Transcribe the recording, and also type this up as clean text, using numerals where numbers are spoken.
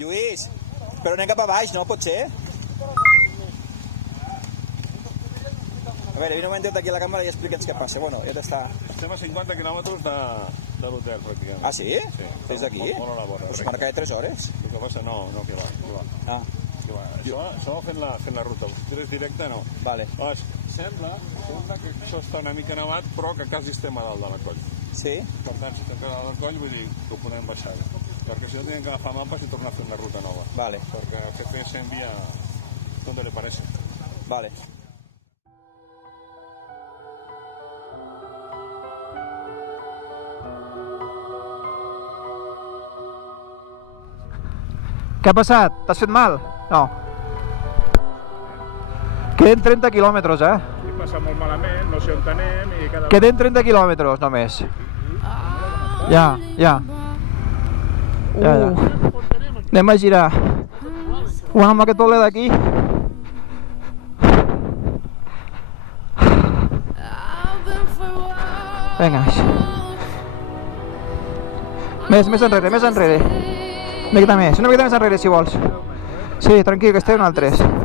Lluís, però anem cap a baix, no? Pot ser? A veure, vine un momentet aquí a la càmera i explica'ns què passa. Bueno, ja t'està... Estem a 50 quilòmetres de l'hotel, pràcticament. Ah, sí? Des d'aquí? Molt a la vora. Pues marca de 3 hores. El que passa, no, que va. Ah, Això va fent la ruta. Si eres directe, no. vale. Sembla que això està una mica nevat, però que quasi estem a dalt de la coll. Sí? Per tant, si estem a dalt de la coll, vull dir que ho podem baixar. Perquè si no tenim que agafar mapes i tornar a fer una ruta nova. Vale. Perquè el GPS envia donde le parece. Vale. Què ha passat? T'has fet mal? No. Queden 30 quilòmetres, eh? I passa molt malament, no sé on anem i cada... Queden 30 quilòmetres, només. Ja. Anem a girar. Amb aquest ole d'aquí. Vinga. Més enrere. Una miqueta més enrere, si vols. Sí, tranquil, que estem en el 3.